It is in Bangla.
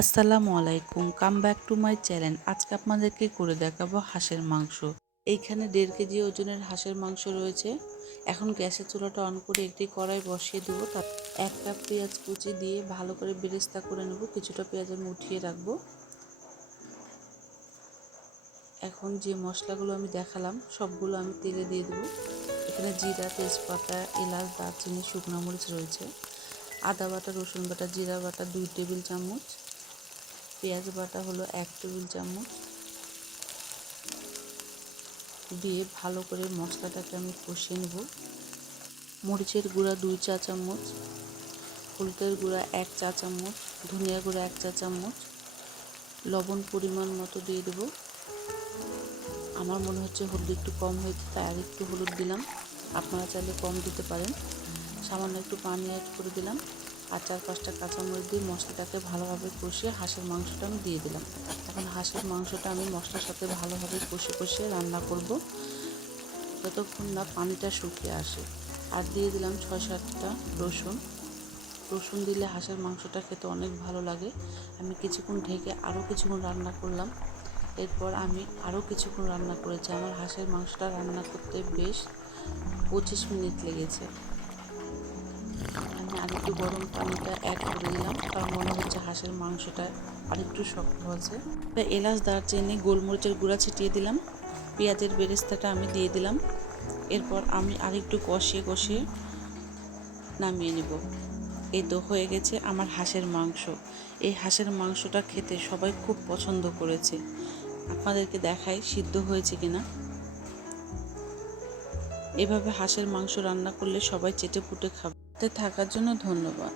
আসসালামু আলাইকুম come back to my channel আজকে আপনাদেরকে করে দেখাবো হাঁসের মাংস। এইখানে দেড় কেজি ওজনের হাঁসের মাংস রয়েছে। এখন গ্যাসের চুলাটা অন করে একটি কড়াই বসিয়ে দেবো। তার এক কাপ পেঁয়াজ কুচি দিয়ে ভালো করে বেরেস্তা করে নেব। কিছুটা পেঁয়াজ আমি উঠিয়ে রাখব। এখন যে মশলাগুলো আমি দেখালাম, সবগুলো আমি তেলে দিয়ে দেবো। এখানে জিরা, তেজপাতা, এলাচ, দারচিনি, শুকনো মরিচ রয়েছে। আদা বাটা, রসুন বাটা, জিরা বাটা, দুই টেবিল চামচ। পেঁয়াজ বাটা হলো এক টেবিল চামচ। দিয়ে ভালো করে মশলাটাকে আমি কষিয়ে নেব। মরিচের গুঁড়া দুই চা চামচ, হলুদের গুঁড়া এক চা চামচ, ধনিয়া গুঁড়া এক চা চামচ, লবণ পরিমাণ মতো দিয়ে দেব। আমার মনে হচ্ছে হলুদ একটু কম হয়েছে, তাই আর একটু হলুদ দিলাম। আপনারা চাইলে কম দিতে পারেন। সামান্য একটু পানি অ্যাড করে দিলাম। আর চার পাঁচটা কাঁচামরিচ দিয়ে মশলাটাকে ভালোভাবে কষিয়ে হাঁসের মাংসটা আমি দিয়ে দিলাম। এখন হাঁসের মাংসটা আমি মশলার সাথে ভালোভাবে কষে কষে রান্না করব। যতক্ষণ না পানিটা শুকিয়ে আসে। আর দিয়ে দিলাম ছয় সাতটা রসুন। রসুন দিলে হাঁসের মাংসটা খেতে অনেক ভালো লাগে। আমি কিছুক্ষণ ঢেকে আরও কিছুক্ষণ রান্না করলাম। এরপর আমি আরও কিছুক্ষণ রান্না করেছি। আমার হাঁসের মাংসটা রান্না করতে বেশ পঁচিশ মিনিট লেগেছে। আমি আরেকটু গরম পানিটা অ্যাড করে দিলাম কারণ মনে হচ্ছে হাঁসের মাংসটা আরেকটু শক্ত আছে এলাচ, দারচিনি, গোলমরিচের গুঁড়া ছিটিয়ে দিলাম, পেঁয়াজের বেরেস্তাটা আমি দিয়ে দিলাম। এরপর আমি আরেকটু কষিয়ে কষিয়ে নামিয়ে নেব। এই তো হয়ে গেছে আমার হাঁসের মাংস। এই হাঁসের মাংসটা খেতে সবাই খুব পছন্দ করেছে। আপনাদেরকে দেখাই সিদ্ধ হয়েছে কিনা। এভাবে হাঁসের মাংস রান্না করলে সবাই চেটে পুটে খাবে থাকার জন্য ধন্যবাদ।